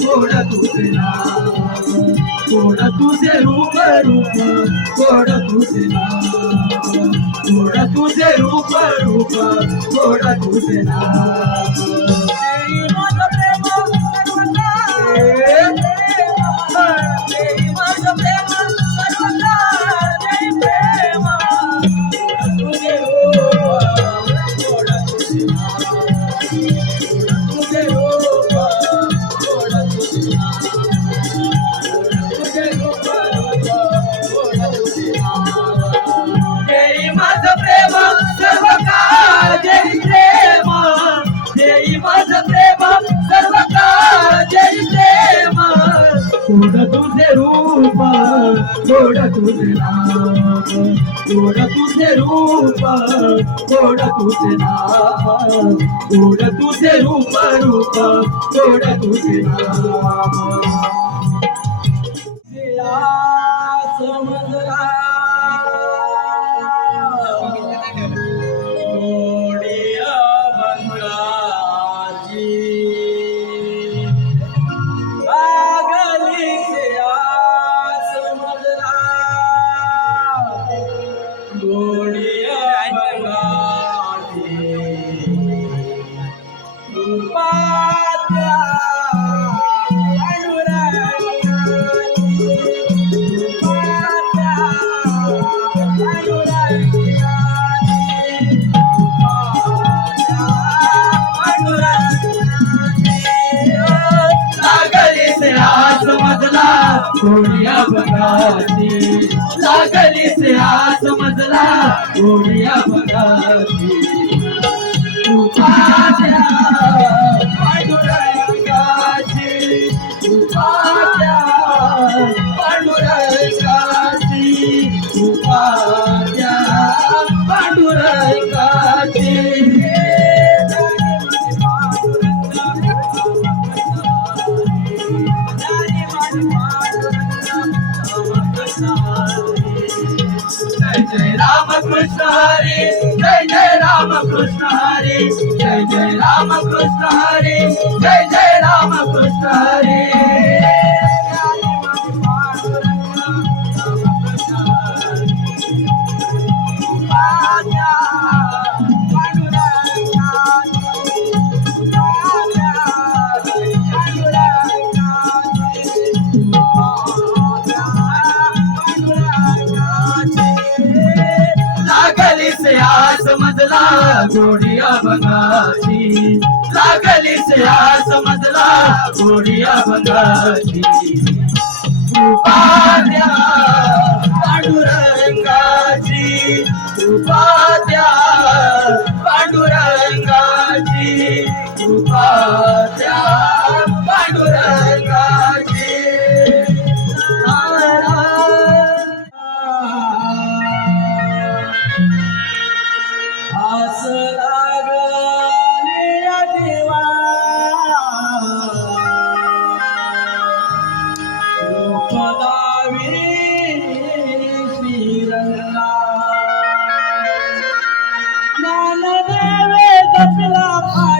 गोड तुझे नाव गोड तुझे रूप रूप गोड तुझे नाव गोड तुझे रूप रूप गोड तुझे नाव. गोड तुझे रूप गोड तुझे नाव गोड तुझे रूप गोड तुझे नाव गोड तुझे रूप रूप गोड तुझे नाव. समजला गोडिया गोडिया बंगाची लागली से आस मजला गोडिया बंगाची उपाद्या Let's go. गोडिया बंगाची लागली से आस मजला गोडिया बंगाची Papa.